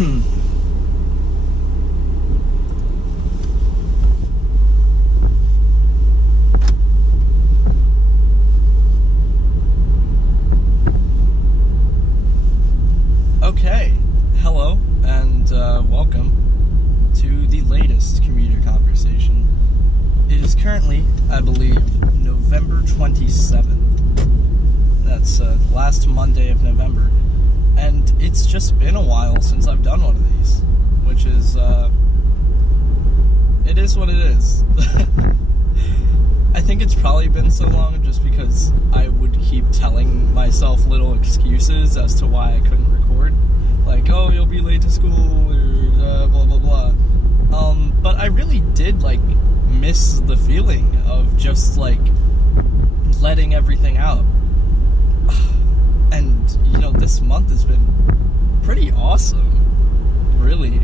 Okay, hello, and welcome to the latest Commuter conversation. It is currently, I believe, November 27th. That's the last Monday of November. And it's just been a while since I've done one of these, which is, it is what it is. I think it's probably been so long just because I would keep telling myself little excuses as to why I couldn't record. Like, oh, you'll be late to school, or blah, blah, blah. But I really did, like, miss the feeling of just, like, letting everything out. And, you know, this month has been pretty awesome, really.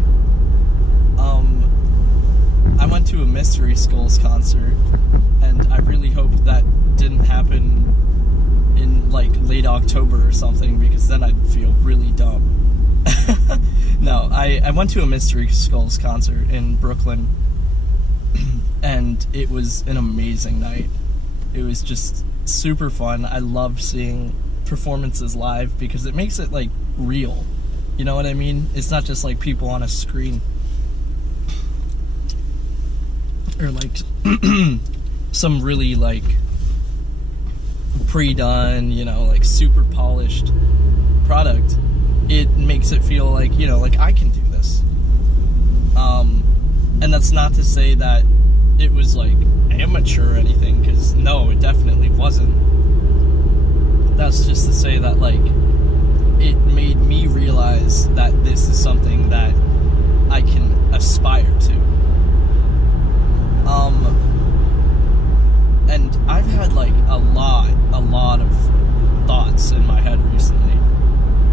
I went to a Mystery Skulls concert, and I really hope that didn't happen in, like, late October or something, because then I'd feel really dumb. No, I went to a Mystery Skulls concert in Brooklyn, and it was an amazing night. It was just super fun. I loved seeing performances live because it makes it, like, real. You know what I mean? It's not just, like, people on a screen. Or, like, some really, like, pre-done, you know, like, super polished product. It makes it feel like, you know, like, I can do this. And that's not to say that it was, like, amateur or anything, because, no, it definitely wasn't. That's just to say that, like, it made me realize that this is something that I can aspire to. And I've had, like, a lot of thoughts in my head recently.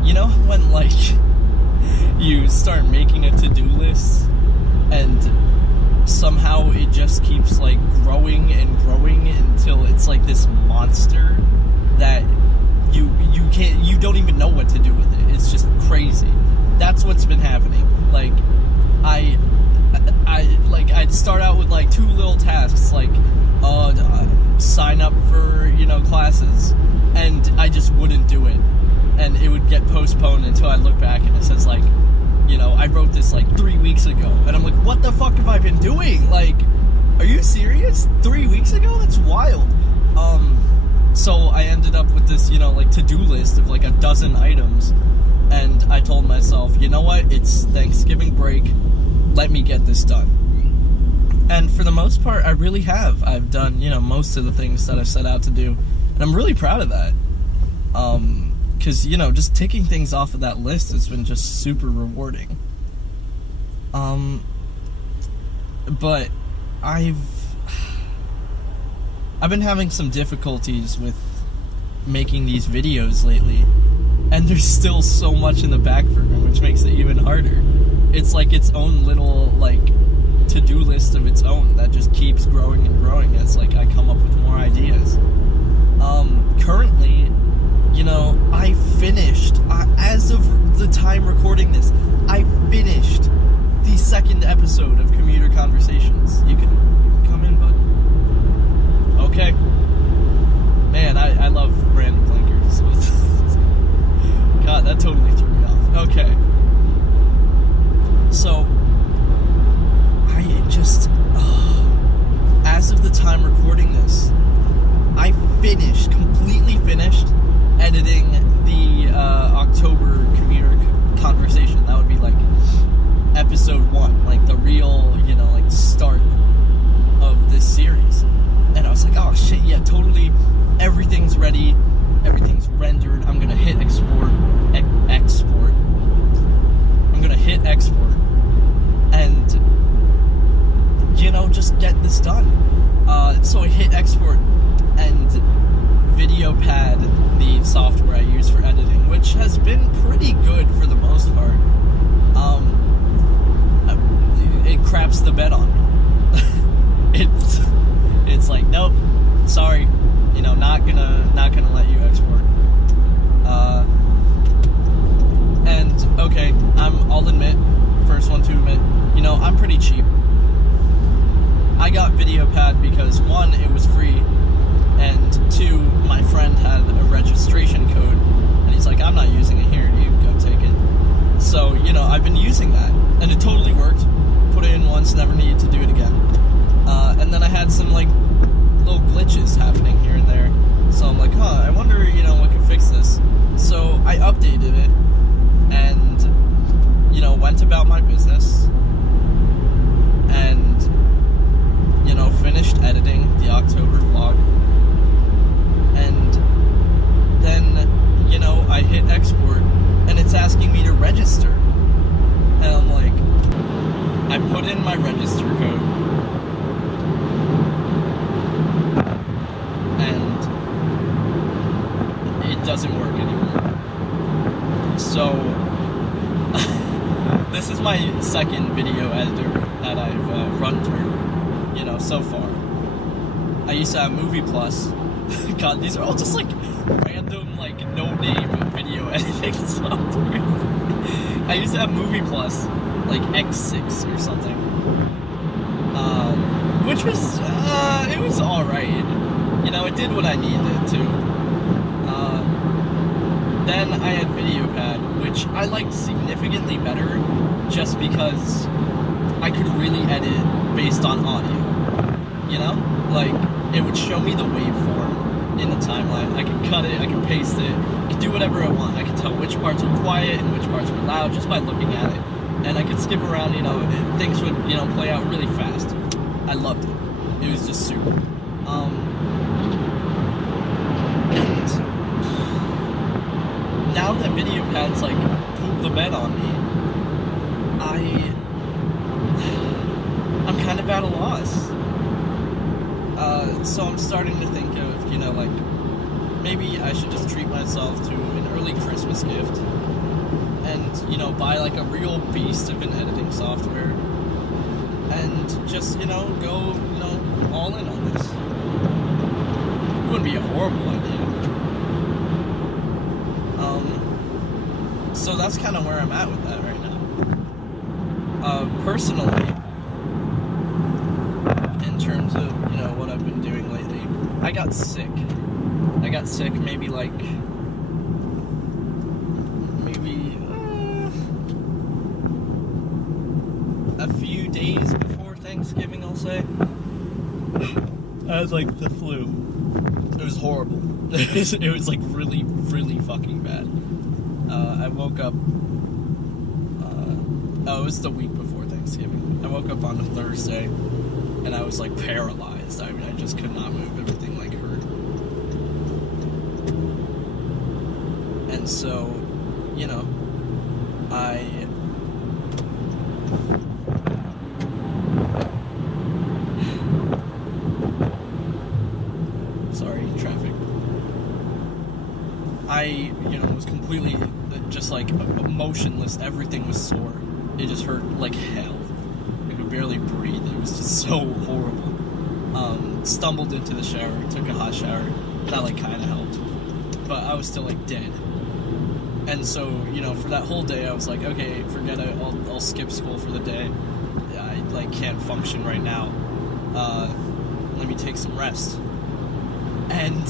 You know when, like, you start making a to-do list, and somehow it just keeps, like, growing and growing until it's, like, this monster that you don't even know what to do with it. It's just crazy. That's what's been happening. Like, I'd start out with, like, 2 little tasks, like, sign up for, you know, classes, and I just wouldn't do it. And it would get postponed until I look back and it says, like, you know, I wrote this, like, 3 weeks ago. And I'm like, what the fuck have I been doing? Like, are you serious? 3 weeks ago? That's wild. So I ended up with this, you know, like, to-do list of, like, a dozen items. And I told myself, you know what? It's Thanksgiving break. Let me get this done. And for the most part, I really have. I've done, you know, most of the things that I set out to do. And I'm really proud of that. Because, you know, just ticking things off of that list has been just super rewarding. But I've been having some difficulties with making these videos lately. And there's still so much in the back burner, which makes it even harder. It's like its own little, like, to-do list of its own that just keeps growing and growing as, like, I come up with more ideas. Currently, you know, I finished, as of the time recording this, I finished the 2nd episode of Commuter Conversations. You can come in, bud. Okay. Man, I love random blinkers. God, that totally threw me off. Okay. So, I just, as of the time recording this, I completely finished editing the October Commuter conversation. That would be, like, episode 1, like, the real, you know, like, start of this series. And I was like, oh shit, yeah, totally, everything's ready, everything's rendered, I'm gonna hit export, I'm gonna hit export, and, you know, just get this done. So I hit export, and VideoPad, the software I use for editing, which has been pretty good for the most part, it craps the bed on me. It's like, nope, sorry, you know, not gonna let you export. And okay, I'll admit, doesn't work anymore. So, this is my second video editor that I've run through, you know, so far. I used to have Movie Plus. God, these are all just like random, like no-name video editing software. I used to have Movie Plus, like X6 or something, which was it was all right. You know, it did what I needed it to. Then I had VideoPad, which I liked significantly better, just because I could really edit based on audio. You know, like it would show me the waveform in the timeline. I could cut it, I could paste it, I could do whatever I want. I could tell which parts were quiet and which parts were loud just by looking at it. And I could skip around, you know, things would, you know, play out really fast. I loved it. It was just super. And now that VideoPad's like pooped the bed on me, I'm kind of at a loss. So I'm starting to think of, you know, like, maybe I should just treat myself to an early Christmas gift and, you know, buy like a real beast of an editing software and just, you know, go, you know, all in on this. It wouldn't be a horrible idea. So that's kind of where I'm at with that right now. Personally, in terms of, you know, what I've been doing lately, I got sick. Maybe like, a few days before Thanksgiving, I'll say. I had like the flu. It was horrible. It was like really, really fucking bad. I woke up, it was the week before Thanksgiving. I woke up on a Thursday, and I was like paralyzed. I mean, I just could not move. Everything like hurt. And so, you know, sorry, traffic. You know, was completely just like motionless. Everything was sore. It just hurt like hell. I could barely breathe. It was just so horrible. Stumbled into the shower, took a hot shower. That like kind of helped, but I was still like dead. And so, you know, for that whole day, I was like, okay, forget it. I'll skip school for the day. I like can't function right now. Let me take some rest. And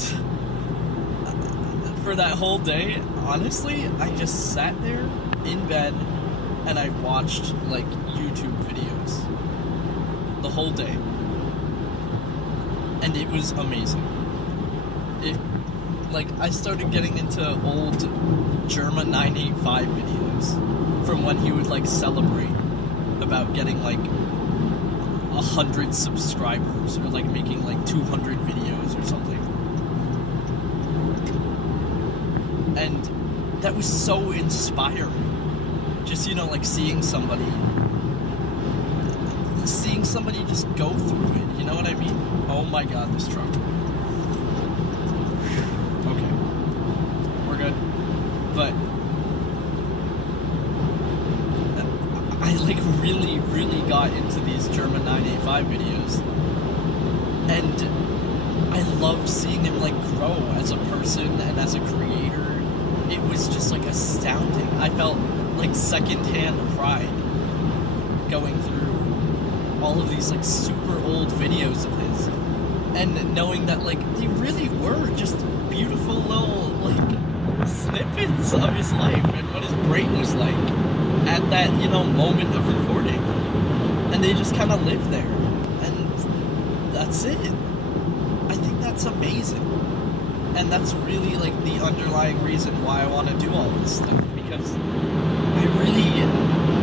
for that whole day, honestly, I just sat there in bed and I watched like YouTube videos the whole day. And it was amazing. I started getting into old German 985 videos from when he would like celebrate about getting like 100 subscribers or like making like 200 videos or something. And that was so inspiring. Just, you know, like seeing somebody just go through it, you know what I mean? Oh my god, this truck. Okay. We're good. But I like really, really got into these German 985 videos. And I loved seeing him like grow as a person and as a creator. It was just like astounding. I felt like secondhand pride going through all of these like super old videos of his and knowing that like they really were just beautiful little like snippets of his life and what his brain was like at that, you know, moment of recording. And they just kind of live there. And that's it. I think that's amazing. And that's really like the underlying reason why I want to do all this stuff, because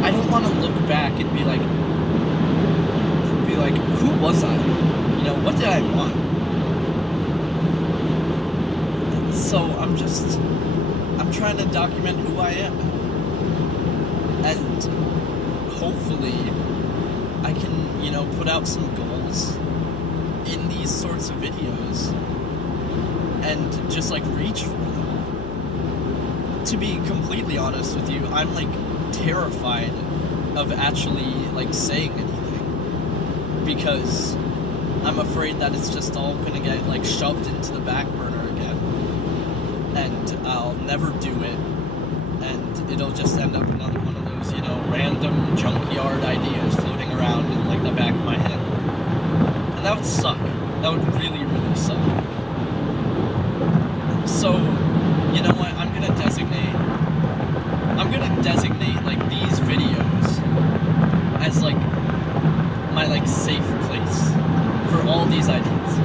I don't want to look back and be like, who was I? You know, what did I want? So I'm trying to document who I am. And hopefully I can, you know, put out some goals in these sorts of videos and just like reach for them. to be completely honest with you, I'm like terrified of actually like saying anything, because I'm afraid that it's just all gonna get like shoved into the back burner again, and I'll never do it, and it'll just end up another one of those, you know, random junkyard ideas floating around in like the back of my head. And that would suck. That would really, really suck. So, you know what, I'm gonna designate like these videos as like my like safe place for all these ideas,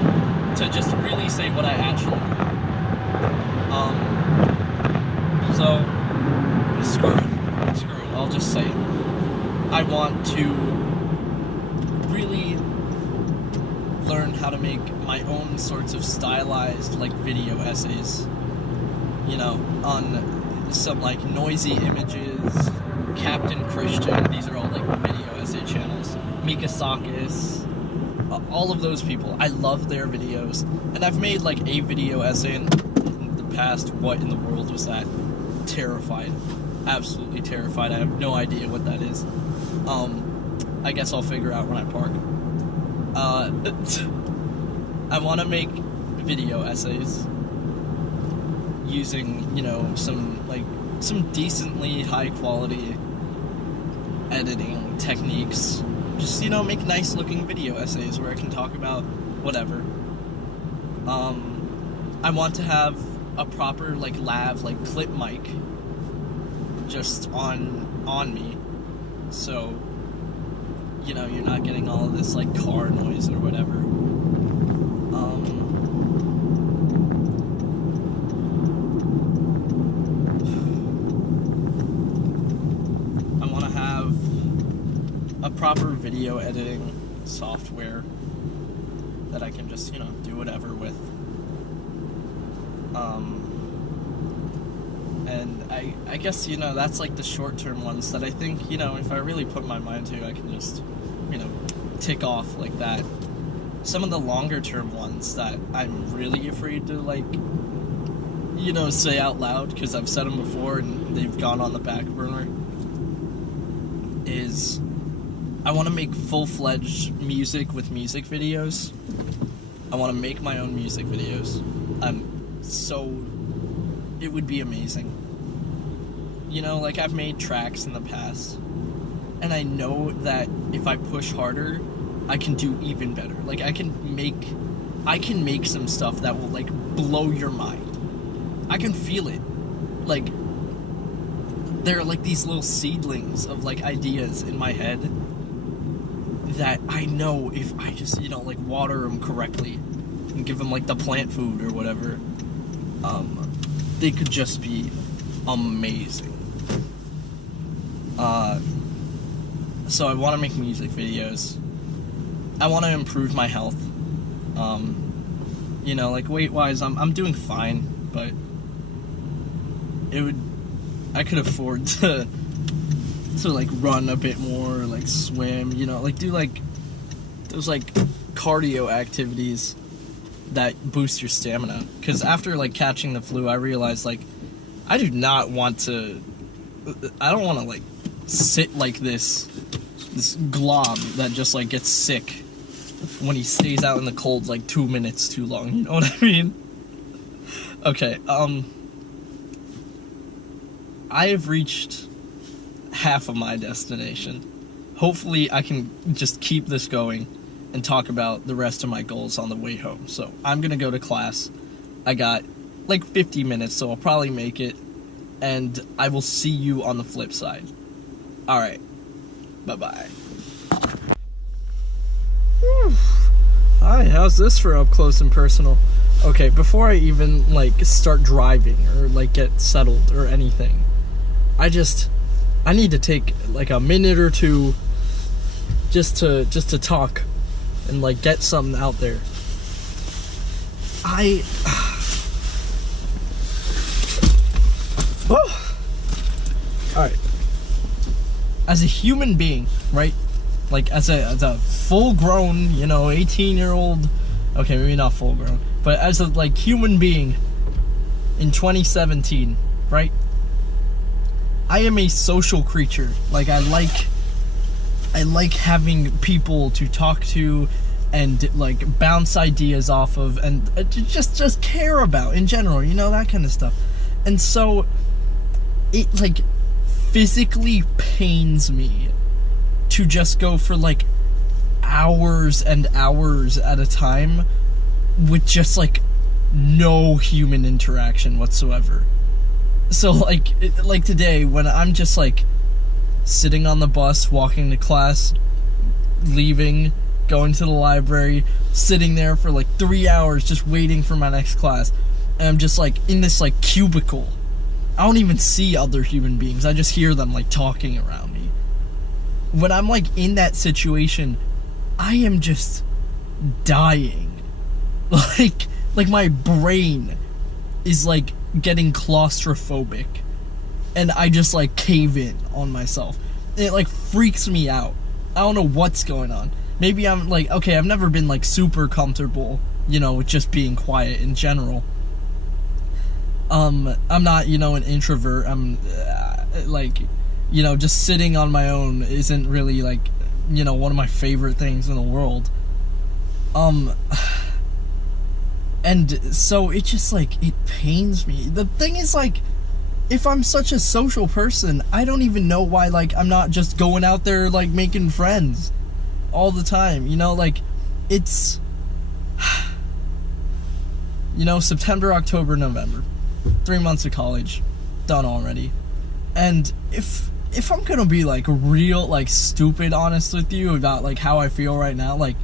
to just really say what I actually do. So screw it, I'll just say it. I want to really learn how to make my own sorts of stylized like video essays, you know, on some like noisy images, Captain Christian, these are all like video essay channels, Mika Sakis, all of those people. I love their videos, and I've made like a video essay in the past. What in the world was that? Terrified, absolutely terrified. I have no idea what that is. I guess I'll figure out when I park. I want to make video essays using, you know, some decently high quality editing techniques. Just, you know, make nice looking video essays where I can talk about whatever. I want to have a proper like lav, like clip mic just on me, so, you know, you're not getting all of this like car noise or whatever. I want to have a proper video editing software that I can just, you know, do whatever with. And I guess, you know, that's like the short-term ones that I think, you know, if I really put my mind to, I can just, you know, tick off like that. Some of the longer-term ones that I'm really afraid to, like, you know, say out loud, because I've said them before and they've gone on the back burner, is I want to make full-fledged music with music videos. I want to make my own music videos. It would be amazing. You know, like, I've made tracks in the past, and I know that if I push harder, I can do even better. Like, I can make some stuff that will, like, blow your mind. I can feel it. Like, there are, like, these little seedlings of, like, ideas in my head that I know if I just, you know, like, water them correctly and give them, like, the plant food or whatever, they could just be amazing. So I want to make music videos. I want to improve my health. You know, like, weight-wise, I'm doing fine, but I could afford to like run a bit more, like swim, you know, like do like those like cardio activities that boost your stamina. Because after like catching the flu, I realized like I don't want to like sit like this glob that just like gets sick when he stays out in the cold like 2 minutes too long, you know what I mean? Okay, I have reached half of my destination. Hopefully I can just keep this going and talk about the rest of my goals on the way home. So I'm gonna go to class. I got like 50 minutes, so I'll probably make it, and I will see you on the flip side. Alright, bye-bye. Hi, how's this for up close and personal? Okay, before I even like start driving or like get settled or anything, I need to take like a minute or two just to talk and like get something out there. Alright. As a human being, right? Like as a full grown, you know, 18-year-old, okay, maybe not full grown, but as a like human being in 2017, right? I am a social creature. Like, I like having people to talk to and, like, bounce ideas off of and just care about in general, you know, that kind of stuff. And so it, like, physically pains me to just go for, like, hours and hours at a time with just, like, no human interaction whatsoever. So, like today, when I'm just, like, sitting on the bus, walking to class, leaving, going to the library, sitting there for, like, 3 hours just waiting for my next class, and I'm just, like, in this, like, cubicle. I don't even see other human beings. I just hear them, like, talking around me. When I'm, like, in that situation, I am just dying. Like my brain is, like, getting claustrophobic. And I just, like, cave in on myself. And it, like, freaks me out. I don't know what's going on. Maybe I'm, like, okay, I've never been, like, super comfortable, you know, with just being quiet in general. I'm not, you know, an introvert. I'm, like, you know, just sitting on my own isn't really, like, you know, one of my favorite things in the world. And so it just, like, it pains me. The thing is, like, if I'm such a social person, I don't even know why, like, I'm not just going out there, like, making friends all the time, you know, like, it's, you know, September, October, November, 3 months of college, done already. And if I'm gonna be, like, real, like, stupid honest with you about, like, how I feel right now, like,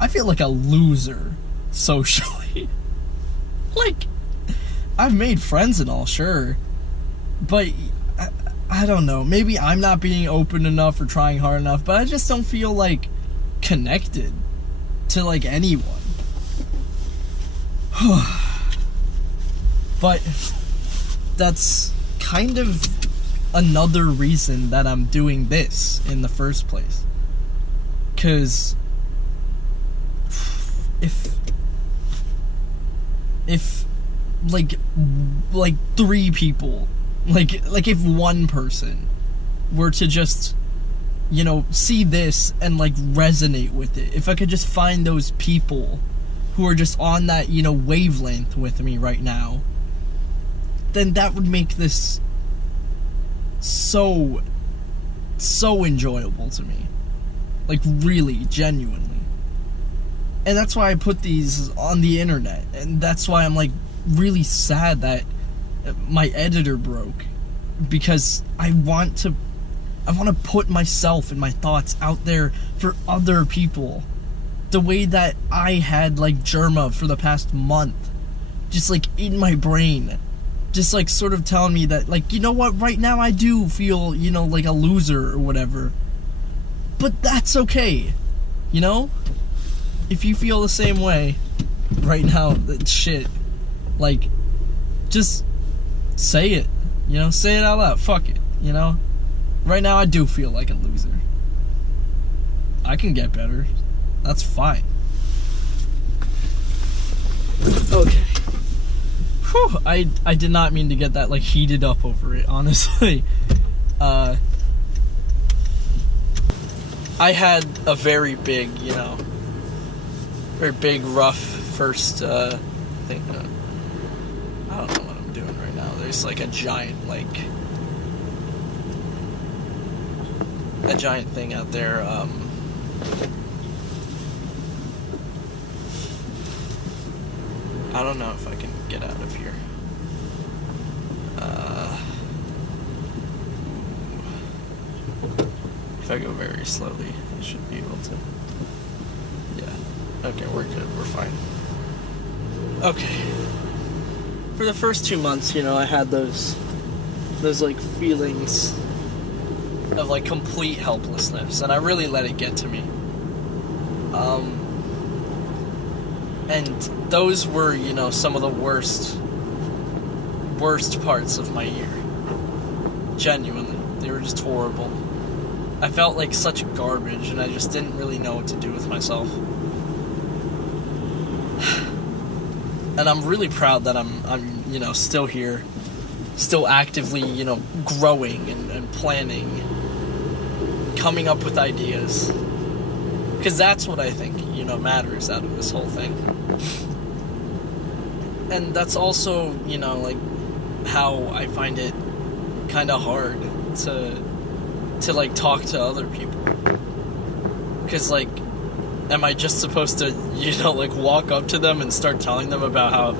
I feel like a loser socially. Like, I've made friends and all, sure, but I don't know, maybe I'm not being open enough or trying hard enough, but I just don't feel, like, connected to, like, anyone. But that's kind of another reason that I'm doing this in the first place. 'Cause if like 3 people, like if one person were to just, you know, see this and, like, resonate with it, if I could just find those people who are just on that, you know, wavelength with me right now, then that would make this so enjoyable to me. Like, really, genuinely. And that's why I put these on the internet. And that's why I'm, like, really sad that my editor broke. Because I want to put myself and my thoughts out there for other people. The way that I had, like, Germa for the past month. Just, like, in my brain. Just, like, sort of telling me that, like, you know what, right now I do feel, you know, like a loser or whatever. But that's okay. You know? If you feel the same way right now, shit, like, just say it. You know? Say it out loud. Fuck it. You know? Right now I do feel like a loser. I can get better. That's fine. Okay. Whew, I did not mean to get that, like, heated up over it, honestly. I had a very big, you know, very big, rough first, thing. I don't know what I'm doing right now. There's, like, a giant thing out there, I don't know if I can get out of here. If I go very slowly, I should be able to. Yeah. Okay, we're good. We're fine. Okay. For the first 2 months, you know, I had those like, feelings of, like, complete helplessness, and I really let it get to me. And those were, you know, some of the worst parts of my year. Genuinely. They were just horrible. I felt like such garbage, and I just didn't really know what to do with myself. And I'm really proud that I'm you know, still here, still actively, growing and planning, coming up with ideas. Because that's what I think, matters out of this whole thing. And that's also, how I find it kind of hard to talk to other people. Because, am I just supposed to, walk up to them and start telling them about how,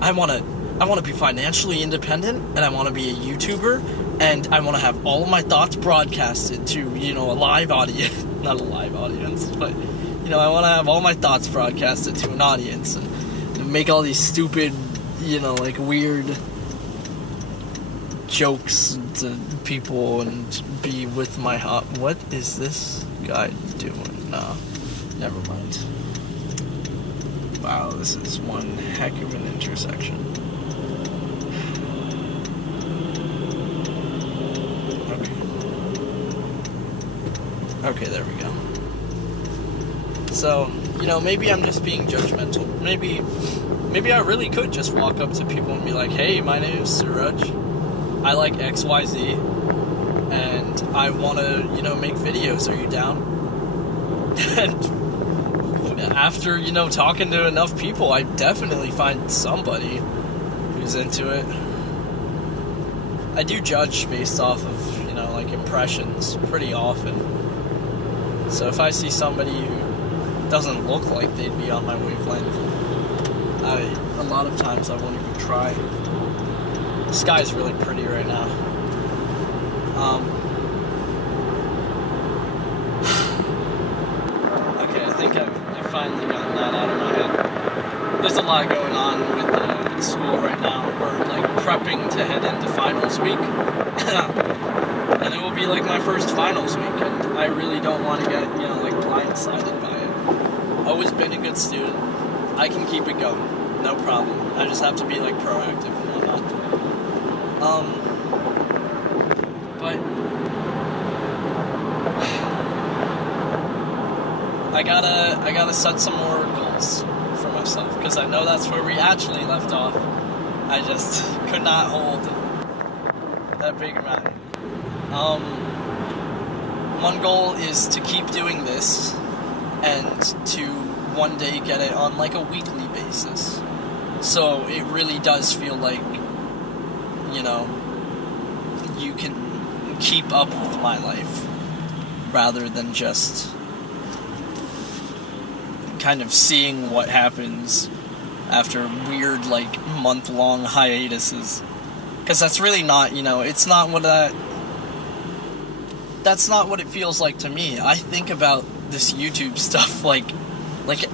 I want to be financially independent, and I want to be a YouTuber, and I want to have all of my thoughts broadcasted to, a live audience, not a live audience, but, I want to have all my thoughts broadcasted to an audience, and make all these stupid, weird jokes to people, and be with my what is this guy doing? No, never mind. Wow, this is one heck of an intersection. Okay, there we go. So, maybe I'm just being judgmental. Maybe I really could just walk up to people and be like, hey, my name is Suraj. I like XYZ. And I want to, make videos. Are you down? And after, talking to enough people, I definitely find somebody who's into it. I do judge based off of, impressions pretty often. So if I see somebody who doesn't look like they'd be on my wavelength, a lot of times I won't even try. The sky's really pretty right now. Okay, I think I've finally gotten that out of my head. There's a lot going on with school right now. We're prepping to head into finals week. And it will be my first finals week, and I really don't want to get, blindsided by it. Always been a good student. I can keep it going. No problem. I just have to be, proactive and whatnot. But I gotta set some more goals for myself, because I know that's where we actually left off. I just could not hold that big amount. One goal is to keep doing this and to one day get it on a weekly basis. So it really does feel like, you can keep up with my life rather than just kind of seeing what happens after weird, month-long hiatuses. Because that's really not, it's not what that's not what it feels like to me. I think about this YouTube stuff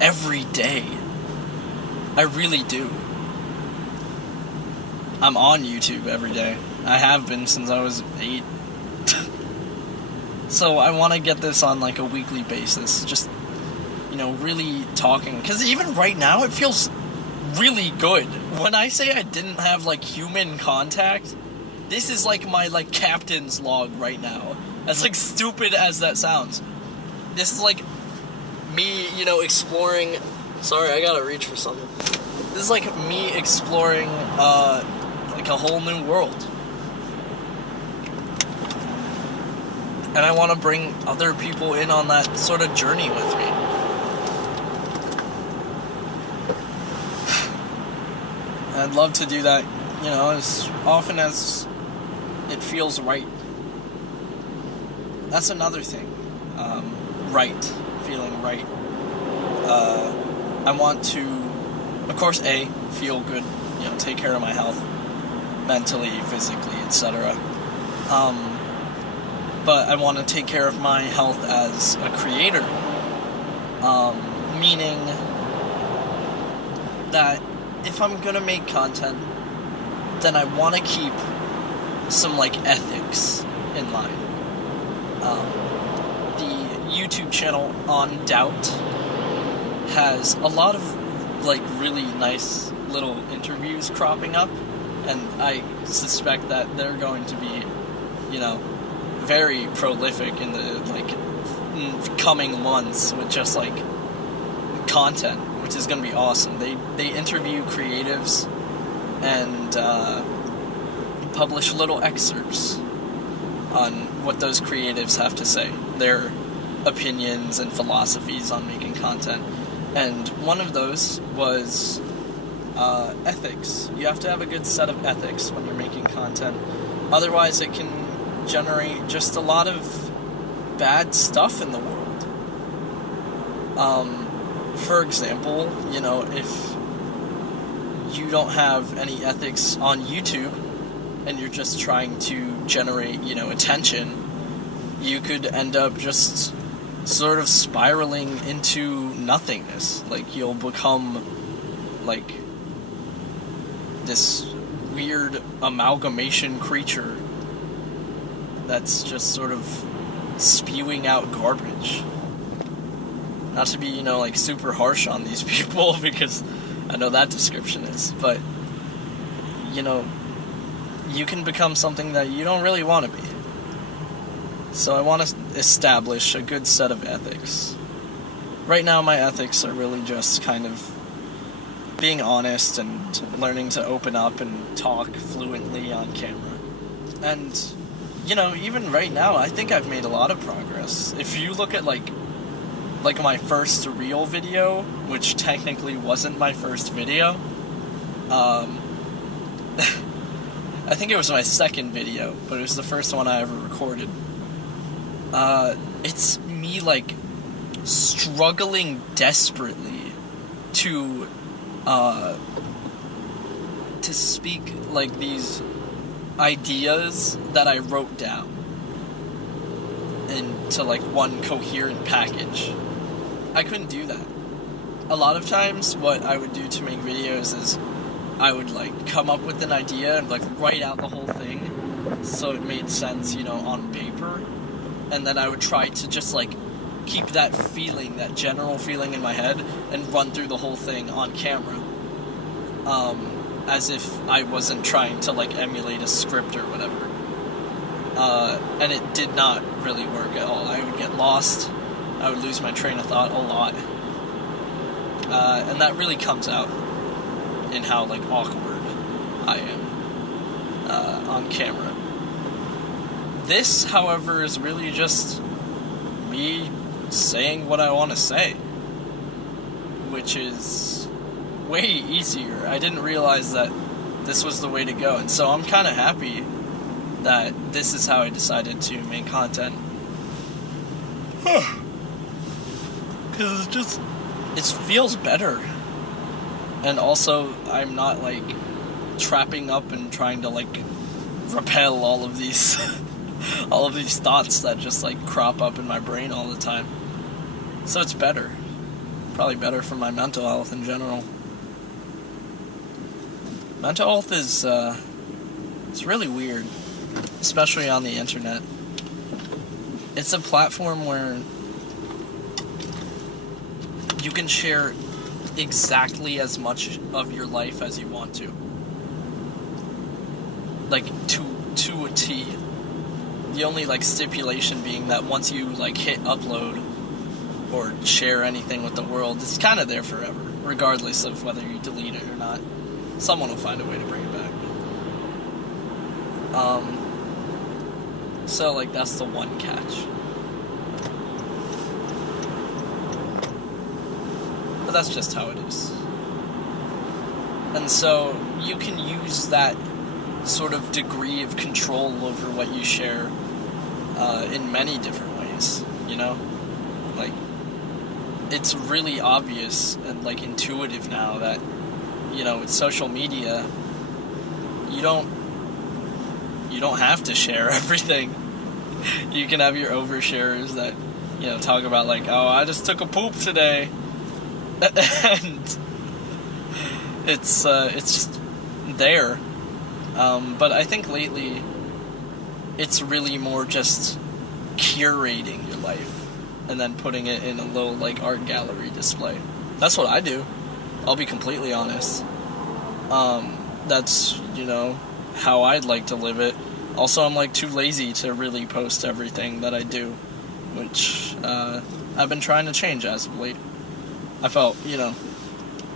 every day. I really do. I'm on YouTube every day. I have been since I was 8. So I want to get this on a weekly basis. Just, really talking. Because even right now it feels really good. When I say I didn't have human contact, this is my captain's log right now. As stupid as that sounds. This is me, exploring. Sorry, I gotta reach for something. This is me exploring a whole new world. And I want to bring other people in on that sort of journey with me. I'd love to do that, as often as it feels right. That's another thing. Right. Feeling right. I want to, of course, feel good, take care of my health, mentally, physically, etc. But I want to take care of my health as a creator. Meaning that if I'm gonna make content, then I want to keep some ethics in line. The YouTube channel On Doubt has a lot of really nice little interviews cropping up, and I suspect that they're going to be, very prolific in the coming months with just content, which is going to be awesome. They interview creatives and publish little excerpts on what those creatives have to say, their opinions and philosophies on making content. And one of those was ethics. You have to have a good set of ethics when you're making content. Otherwise, it can generate just a lot of bad stuff in the world. For example, you know, if you don't have any ethics on YouTube and you're just trying to generate, you know, attention, you could end up just sort of spiraling into nothingness. Like, you'll become like this weird amalgamation creature that's just sort of spewing out garbage. Not to be, you know, like, super harsh on these people, because I know that description is, but, you know, you can become something that you don't really want to be. So I want to establish a good set of ethics. Right now, my ethics are really just kind of being honest and learning to open up and talk fluently on camera. And, you know, even right now, I think I've made a lot of progress. If you look at, like my first real video, which technically wasn't my first video, I think it was my second video, but it was the first one I ever recorded. It's me, like, struggling desperately to speak, like, these ideas that I wrote down into, like, one coherent package. I couldn't do that. A lot of times, what I would do to make videos is I would, like, come up with an idea and, like, write out the whole thing so it made sense, you know, on paper. And then I would try to just, like, keep that feeling, that general feeling in my head, and run through the whole thing on camera. As if I wasn't trying to, like, emulate a script or whatever. And it did not really work at all. I would get lost. I would lose my train of thought a lot. And that really comes out in how, like, awkward I am on camera. This, however, is really just me saying what I want to say, which is way easier. I didn't realize that this was the way to go, and so I'm kind of happy that this is how I decided to make content. Because it feels better. And also, I'm not, like, trapping up and trying to, like, repel all of these all of these thoughts that just, like, crop up in my brain all the time. So it's better. Probably better for my mental health in general. Mental health is, it's really weird, especially on the internet. It's a platform where you can share exactly as much of your life as you want to. Like, to a T. The only, like, stipulation being that once you, like, hit upload or share anything with the world, it's kind of there forever, regardless of whether you delete it or not. Someone will find a way to bring it back. So, like, that's the one catch. But that's just how it is. And so, you can use that sort of degree of control over what you share in many different ways, you know? Like, it's really obvious and, like, intuitive now that, you know, with social media, you don't have to share everything. You can have your overshares that, you know, talk about, like, oh, I just took a poop today. And it's just there. But I think lately, it's really more just curating your life and then putting it in a little, like, art gallery display. That's what I do. I'll be completely honest. That's, you know, how I'd like to live it. Also, I'm, like, too lazy to really post everything that I do, which I've been trying to change as of late. I felt, you know,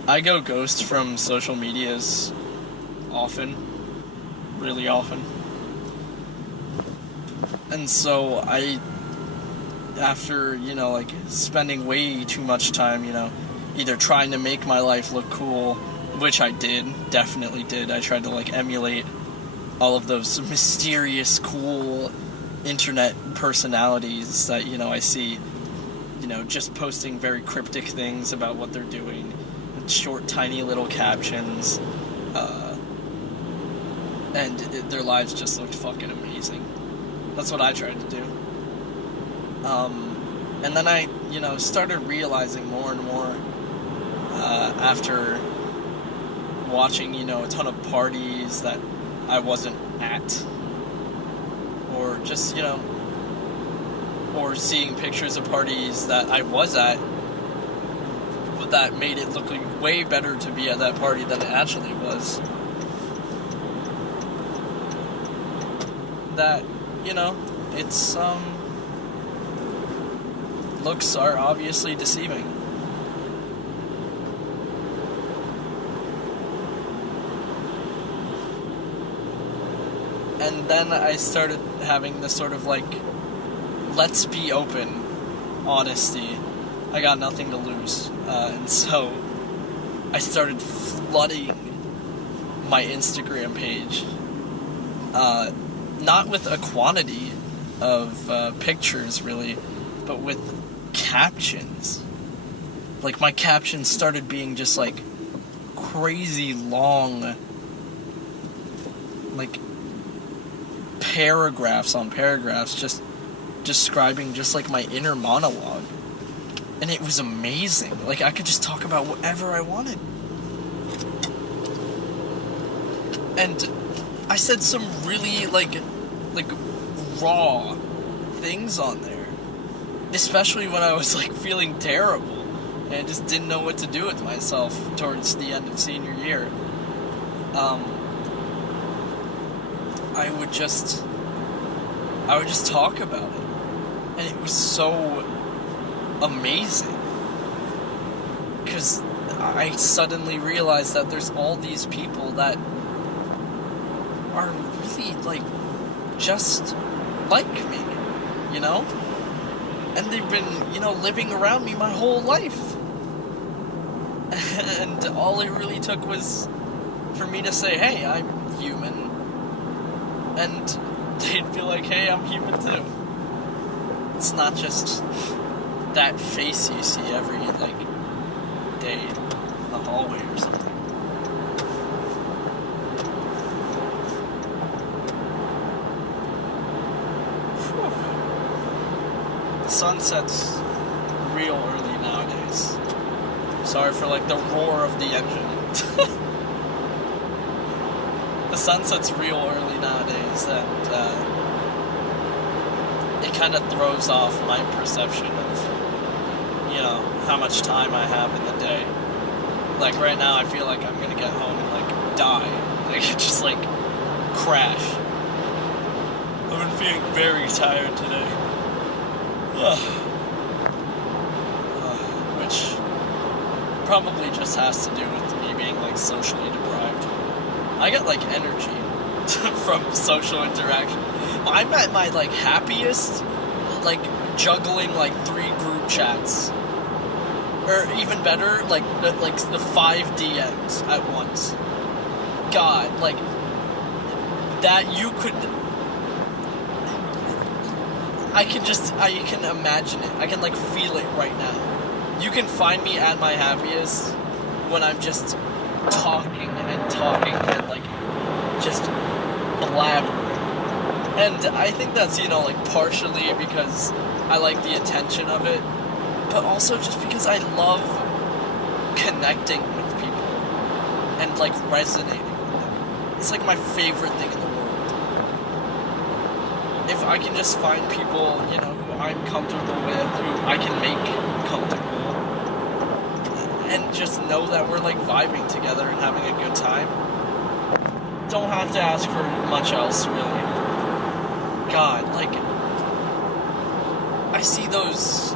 I go ghost from social medias often, really often. And so after, like, spending way too much time, either trying to make my life look cool, which I definitely did. I tried to, like, emulate all of those mysterious, cool internet personalities that, I see, just posting very cryptic things about what they're doing, short, tiny little captions, and their lives just looked fucking amazing. That's what I tried to do. And then I, started realizing more and more, after watching, a ton of parties that I wasn't at, or just, or seeing pictures of parties that I was at, that made it look like way better to be at that party than it actually was. That, it's, looks are obviously deceiving. And then I started having this sort of, like, let's be open honesty. I got nothing to lose. And so I started flooding my Instagram page. Not with a quantity of pictures, really, but with captions. Like, my captions started being just, like, crazy long, like, paragraphs on paragraphs, just describing just, like, my inner monologue. And it was amazing. Like, I could just talk about whatever I wanted. And I said some really, like raw things on there. Especially when I was, like, feeling terrible. And I just didn't know what to do with myself towards the end of senior year. I would just talk about it. And it was so amazing. Because I suddenly realized that there's all these people that are really, like, just like me, And they've been, living around me my whole life. And all it really took was for me to say, hey, I'm human. And they'd be like, hey, I'm human too. It's not just that face you see every, like, day in the hallway or something. The sun sets real early nowadays. Sorry for, like, the roar of the engine. The sun sets real early nowadays, and it kind of throws off my perception of, how much time I have in the day. Like, right now, I feel like I'm gonna get home and, like, die. Like, just, like, crash. I've been feeling very tired today. Which probably just has to do with me being, like, socially deprived. I get, like, energy from social interaction. I'm at my, like, happiest, like, juggling, like, 3 group chats. Or even better, like the 5 DMs at once. God, like, that you could... I can imagine it. I can, like, feel it right now. You can find me at my happiest when I'm just talking and, like, just blabbering. And I think that's, like, partially because I like the attention of it, but also just because I love connecting with people and, like, resonating with them. It's, like, my favorite thing in the world. If I can just find people, who I'm comfortable with, who I can make comfortable, and just know that we're, like, vibing together and having a good time, don't have to ask for much else, really. God, like, I see those,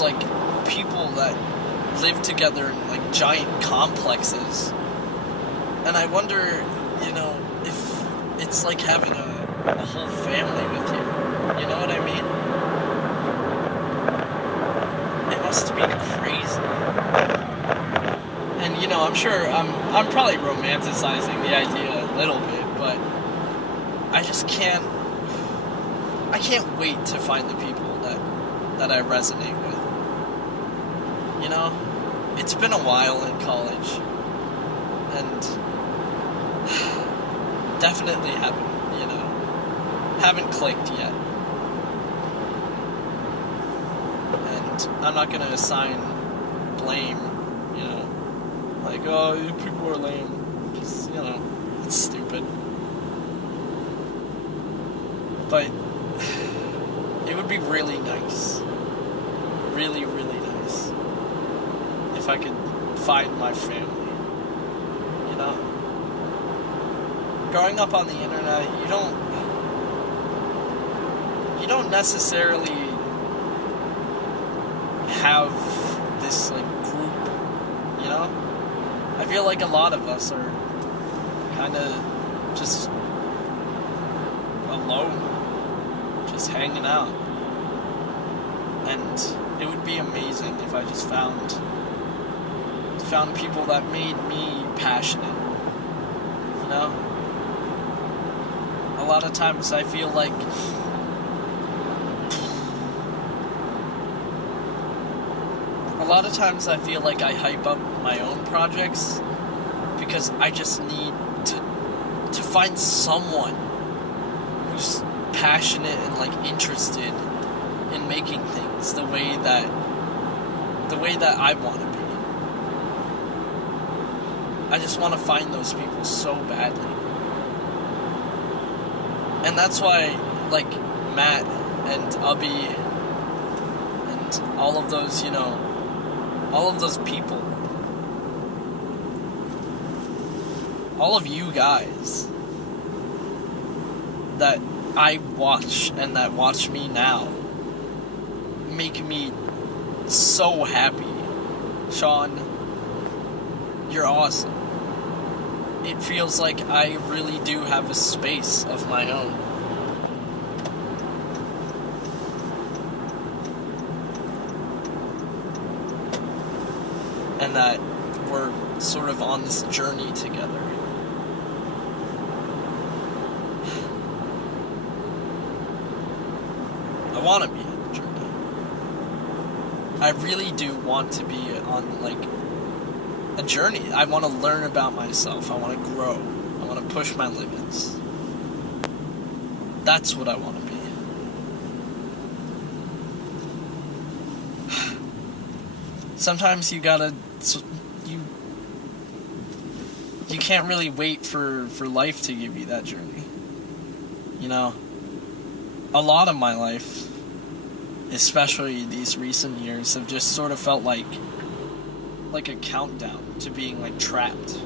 like, people that live together in, like, giant complexes, and I wonder, It's like having a whole family with you. You know what I mean? It must be crazy. And you know, I'm sure I'm probably romanticizing the idea a little bit, but I just can't wait to find the people that I resonate with. You know? It's been a while in college, and definitely haven't clicked yet. And I'm not gonna assign blame, like, oh, you people are lame. Just, it's stupid. But it would be really nice. Really, really nice. If I could find my family. Growing up on the internet, you don't necessarily have this, like, group, I feel like a lot of us are kind of just alone, just hanging out. And it would be amazing if I just found people that made me passionate, A lot of times I feel like I hype up my own projects because I just need to find someone who's passionate and, like, interested in making things the way that I want to be. I just want to find those people so badly. And that's why, like, Matt and Ubby and all of those, all of those people, all of you guys that I watch and that watch me now make me so happy. Sean, you're awesome. It feels like I really do have a space of my own. And that we're sort of on this journey together. I want to be on the journey. I really do want to be on, like, a journey. I want to learn about myself. I want to grow. I want to push my limits. That's what I want to be. Sometimes you can't really wait for life to give you that journey. A lot of my life, especially these recent years, have just sort of felt like a countdown to being, like, trapped.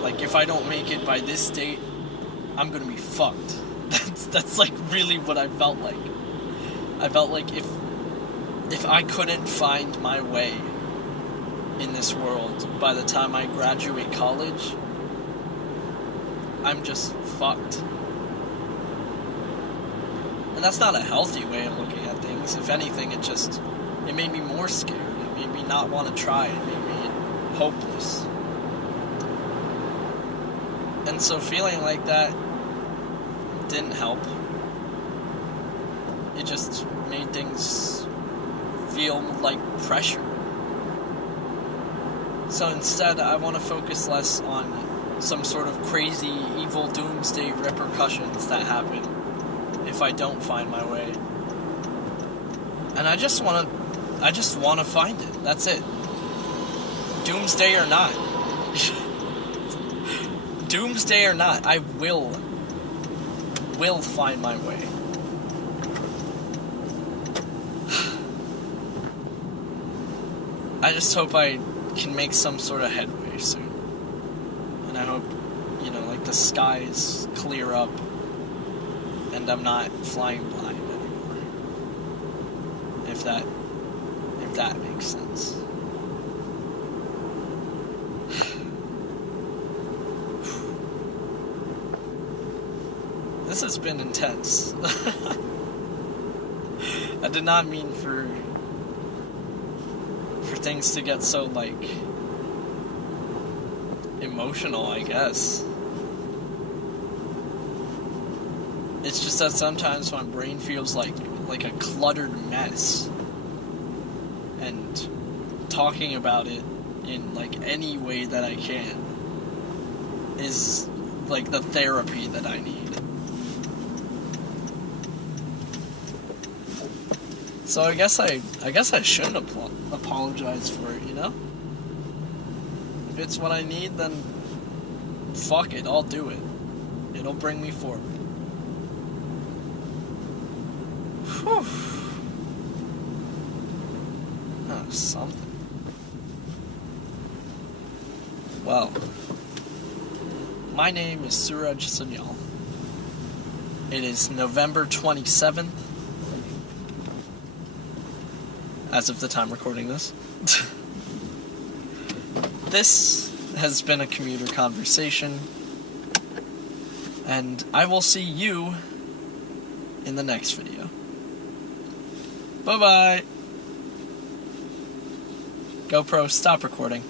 Like, if I don't make it by this date, I'm gonna be fucked. That's like really what I felt like. I felt like if I couldn't find my way in this world by the time I graduate college, I'm just fucked. And that's not a healthy way of looking at things. If anything, it made me more scared. It made me not want to try. It made me hopeless. And so feeling like that didn't help. It just made things feel like pressure. So instead, I want to focus less on some sort of crazy, evil doomsday repercussions that happen if I don't find my way. And I just want to find it. That's it. Doomsday or not. Doomsday or not, I will find my way. I just hope I can make some sort of headway soon. And I hope, like, the skies clear up and I'm not flying blind anymore. If that makes sense. This has been intense. I did not mean for things to get so, like, emotional, I guess. It's just that sometimes my brain feels like a cluttered mess. And talking about it in, like, any way that I can is, like, the therapy that I need. So I guess I shouldn't apologize for it, you know? If it's what I need, then fuck it, I'll do it. It'll bring me forward. Whew. Oh, something. Well, my name is Suraj Sanyal. It is November 27th. As of the time recording this. This has been a Commuter conversation, and I will see you in the next video. Bye-bye! GoPro, stop recording.